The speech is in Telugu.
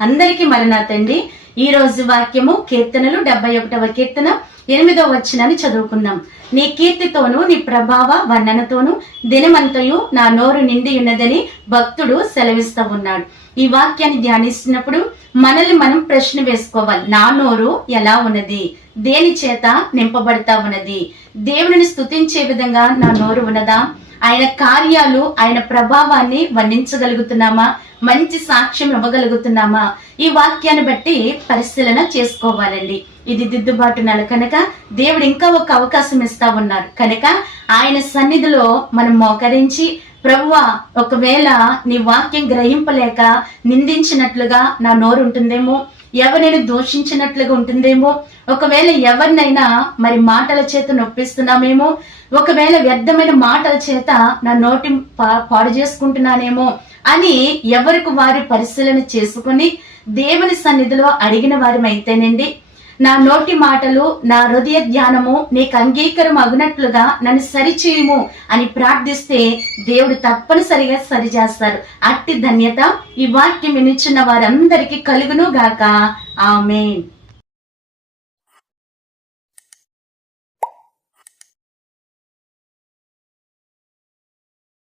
అందరికీ మరణాతండి ఈ రోజు వాక్యము కీర్తనలు డెబ్బై ఒకటవ కీర్తన ఎనిమిదవ వచ్చినని చదువుకున్నాం. నీ కీర్తితోనూ నీ ప్రభావ వర్ణనతోనూ దినమంతయు నా నోరు నిండి ఉన్నదని భక్తుడు సెలవిస్తూ ఉన్నాడు. ఈ వాక్యాన్ని ధ్యానిస్తున్నప్పుడు మనల్ని మనం ప్రశ్న వేసుకోవాలి. నా నోరు ఎలా ఉన్నది? దేని చేత నింపబడతా ఉన్నది? దేవుడిని స్తుతించే విధంగా నా నోరు ఉన్నదా? ఆయన కార్యాలు ఆయన ప్రభావాన్ని వర్ణించగలుగుతున్నామా? మంచి సాక్ష్యం ఇవ్వగలుగుతున్నామా? ఈ వాక్యాన్ని బట్టి పరిశీలన చేసుకోవాలండి. ఇది దిద్దుబాటు నెల కనుక దేవుడు ఇంకా ఒక అవకాశం ఇస్తా ఉన్నారు. కనుక ఆయన సన్నిధిలో మనం మోకరించి ప్రభువా ఒకవేళ నీ వాక్యం గ్రహింపలేక నిందించినట్లుగా నా నోరు ఉంటుందేమో ఎవరిని దూషించినట్లుగా ఉంటుందేమో? ఒకవేళ ఎవరినైనా మరి మాటల చేత నొప్పిస్తున్నామేమో? ఒకవేళ వ్యర్థమైన మాటల చేత నా నోటి పా- పాడు చేసుకుంటున్నానేమో? అని ఎవరికి వారి పరిశీలన చేసుకుని దేవుని సన్నిధిలో అడిగిన వారిమైతేనండి నా నోటి మాటలు నా హృదయ ధ్యానము నీకు అంగీకారం అగునట్లుగా నన్ను సరిచేయము అని ప్రార్థిస్తే దేవుడు తప్పనిసరిగా సరిచేస్తారు. అట్టి ధన్యత ఈ వాక్యం వినిచున్న వారందరికీ కలుగును గాక. ఆమె